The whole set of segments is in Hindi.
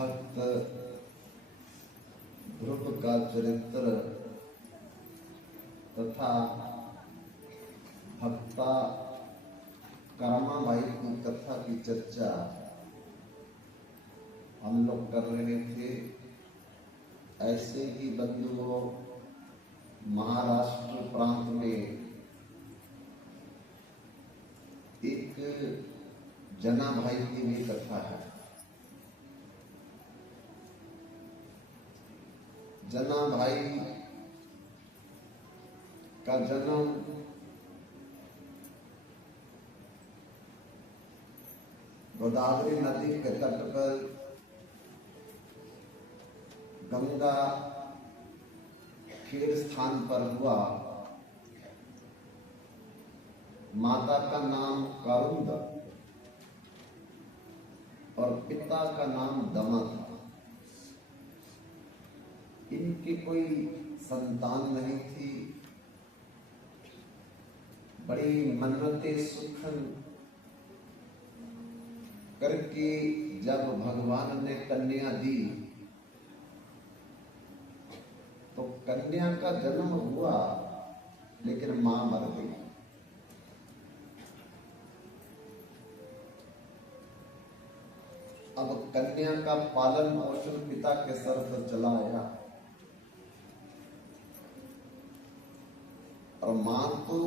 भक्त ध्रुव का चरित्र तथा भक्ता कर्माबाई की कथा की चर्चा हम लोग कर रहे थे। ऐसे ही बंधुओं, महाराष्ट्र प्रांत में एक जना भाई की भी कथा है। जना भाई का जन्म गोदावरी नदी के तट पर गंगा खेड़ स्थान पर हुआ। माता का नाम कारुंद और पिता का नाम दमा था। इनकी कोई संतान नहीं थी। बड़ी मन्नतें सुखन करके जब भगवान ने कन्या दी तो कन्या का जन्म हुआ, लेकिन मां मर गई। अब कन्या का पालन पोषण पिता के सर पर चला आया और मां तो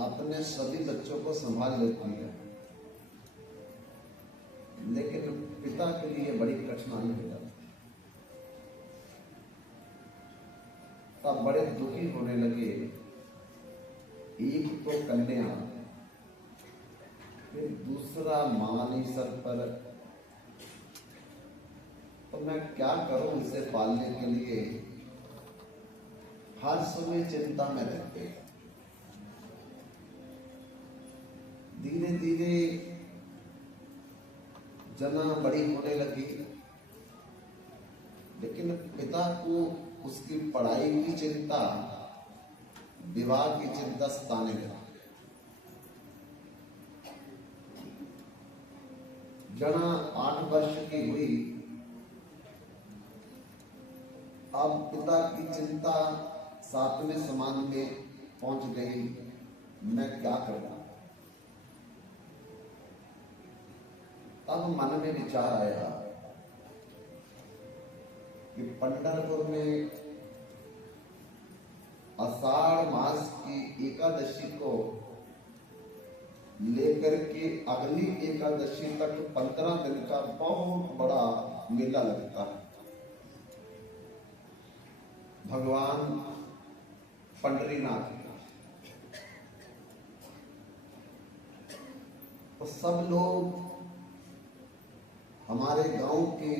अपने सभी बच्चों को संभाल लेती है, लेकिन पिता के लिए बड़ी कठिनाई हो जाती। तब बड़े दुखी होने लगे। एक तो कन्या, फिर दूसरा मां नहीं सर पर, तो मैं क्या करूं इसे पालने के लिए। हर समय चिंता में रहते। धीरे धीरे जना बड़ी होने लगी, लेकिन पिता को उसकी पढ़ाई की चिंता, विवाह की चिंता सताने लगी। जना 8 वर्ष की हुई। अब पिता की चिंता 7वें समान में पहुंच गई। मैं क्या करूं? तब मन में विचार आया कि पंढरपुर में आषाढ़ मास की एकादशी को लेकर के अगली एकादशी तक 15 दिन का बहुत बड़ा मेला लगता है। भगवान पंढरीनाथ का। तो सब लोग हमारे गांव के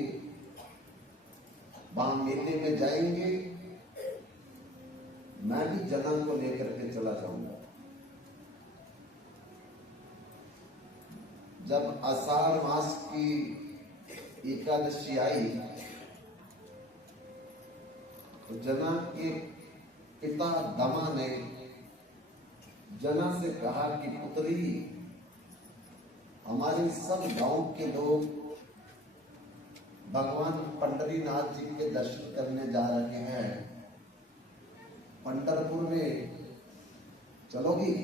वहां मेले में जाएंगे। मैं भी जना को लेकर के चला जाऊंगा। जब आषाढ़ मास की एकादशी आई तो जना के पिता दमा ने जना से कहा कि पुत्री, हमारे सब गांव के लोग भगवान पंढरीनाथ जी के दर्शन करने जा रहे हैं। पंढरपुर में चलोगी?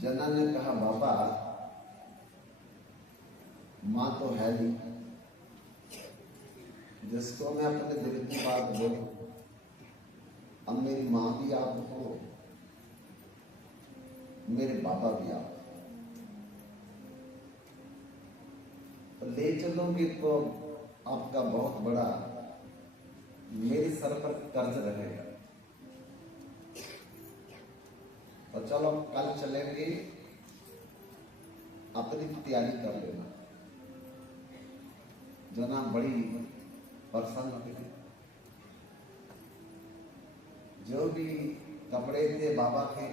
जना ने कहा, बाबा मां तो है नहीं जिसको मैं अपने दिल की बात बोलूं। अब मेरी मां भी आप हो, मेरे बाबा भी आप हो। तो ले चलोगे तो आपका बहुत बड़ा मेरे सर पर कर्ज रहेगा। तो चलो कल चलेंगे, अपनी तैयारी कर लेना। जना बड़ी प्रसन्न हुई। जो भी कपड़े थे बाबा के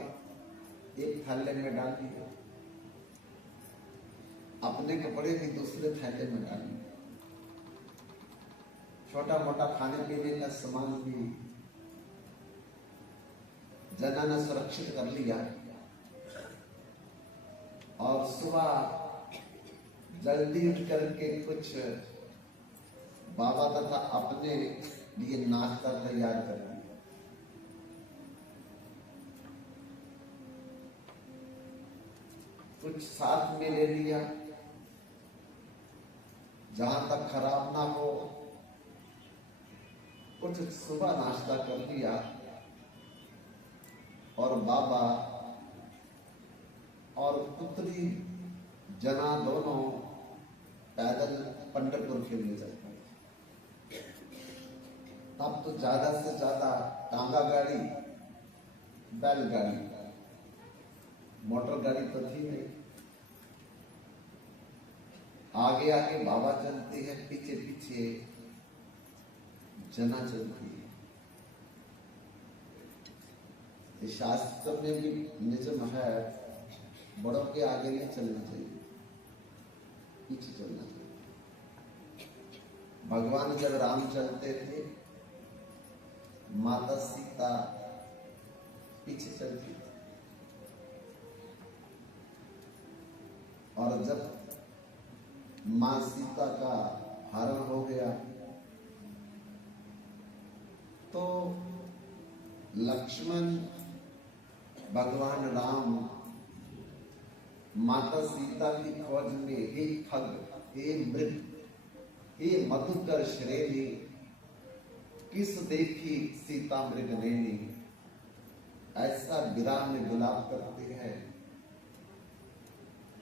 एक थैले में डाल दिए, अपने कपड़े भी दूसरे थैले में डाल दिए। छोटा मोटा खाने पीने का सामान भी जना ने सुरक्षित कर लिया। और सुबह जल्दी उठ करके कुछ बाबा तथा अपने लिए नाश्ता तैयार कर दिया। कुछ साथ में ले लिया, जहां तक खराब ना हो। कुछ सुबह नाश्ता कर लिया और बाबा और पुत्री जना दोनों पैदल पंढरपुर के लिए चल पड़े। तब तो ज्यादा से ज्यादा टांगा गाड़ी, बैलगाड़ी, मोटर गाड़ी तो थी नहीं। आगे आगे बाबा चलते हैं, पीछे पीछे जना चलती है। इस शास्त्र में भी निजम है, बड़ों के आगे नहीं चलना चाहिए, पीछे चलना चाहिए। भगवान जब राम चलते थे, माता सीता पीछे चलती थी। और जब मां सीता का हरण हो गया तो लक्ष्मण, भगवान राम माता सीता की खोज में, हे खग, हे मृग, हे मधुकर श्रेणी, किस देखी सीता मृग नैनी, ऐसा विराह में विलाप करते हैं।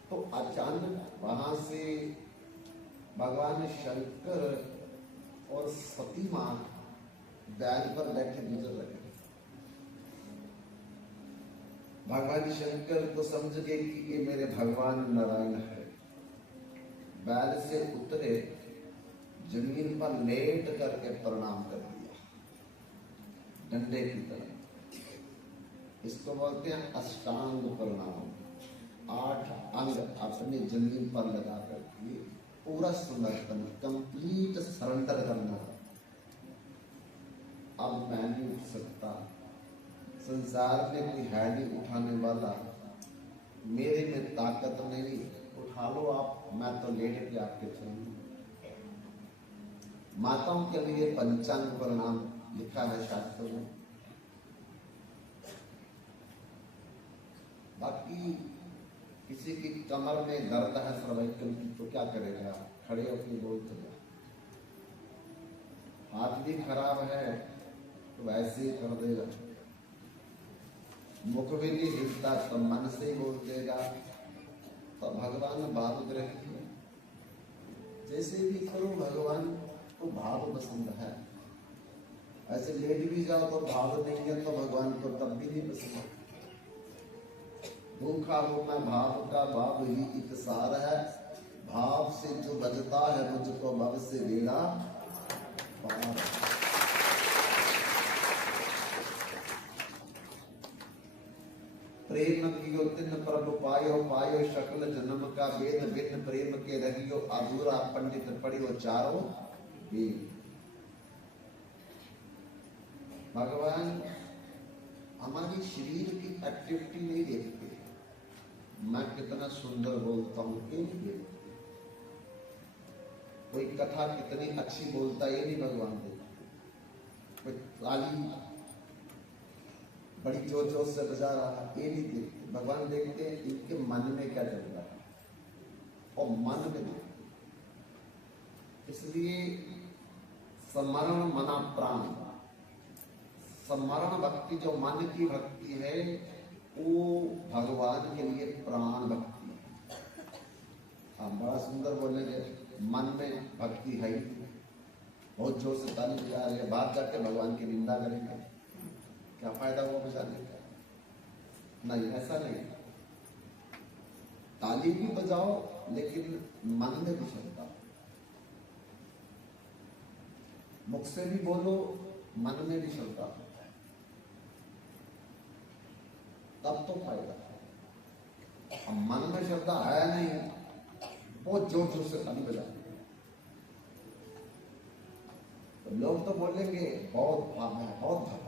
तो अचानक वहां से भगवान शंकर और सती मां बैल पर बैठे गुजर रहे। भगवान शंकर तो समझ गए कि ये मेरे भगवान नारायण है। बैल से उतरे, जमीन पर लेट करके प्रणाम कर दिया, डंडे की तरह। इसको बोलते हैं अष्टांग प्रणाम। 8 अंग अपने जमीन पर लगा करके पूरा समर्पण, कंप्लीट सरेंडर करना। अब मैं नहीं उठ सकता, संसार में कोई है नहीं उठाने वाला, मेरे में ताकत नहीं, उठा लो आप, मैं तो लेट के आपके चलूं। माताओं के लिए पंचांग प्रणाम लिखा है शास्त्रों में। बाकी किसी की कमर में दर्द है सर्वाइकल की तो क्या करेगा, खड़े होकर बोल तो जा। हाथ भी खराब है तो वैसे ही कर देगा। मुख भी नहीं हिलता तो मन से ही बोल देगा। तो भगवान भाव ग्रही है, जैसे भी करो भगवान को भाव पसंद है। ऐसे लेट भी जाओ तो भाव नहीं है तो भगवान को तब भी नहीं पसंद। भूखा हूं मैं भाव का, भाव ही इत्सार है, भाव से जो बजता है मुझको भव से बेड़ा पार। प्रेम कियो तिन प्रभु पायो, पायो शकल जन्म का वेद, बिन प्रेम के रहियो अधूरा, पंडित पढ़ियो चारों वेद। भगवान हमारी शरीर की एक्टिविटी नहीं देखते, मैं कितना सुंदर बोलता हूं ये नहीं देखते, कोई कथा कितनी अच्छी बोलता ये नहीं भगवान देखते, कोई ताली बड़ी जोर जोर से बजा रहा है ये नहीं देखते। भगवान देखते हैं इनके मन में क्या चल रहा है, और मन में देखते। इसलिए स्मरण मना प्राण, स्मरण भक्ति जो मन की भक्ति है वो भगवान के लिए प्राण भक्ति है। हम बड़ा सुंदर बोलेंगे, मन में भक्ति है, बहुत जोर से ताली बजा रहे हैं, बात जाके भगवान की निंदा करेंगे, क्या फायदा हुआ बजाने का? नहीं, ऐसा नहीं। ताली भी बजाओ लेकिन मन में भी श्रद्धा, मुख से भी बोलो मन में भी श्रद्धा, तब तो फायदा है। अब मन में श्रद्धा है नहीं, बहुत जोर जोर से ताली बजा, तो लोग तो बोलेंगे बहुत भाव है, बहुत भक्ति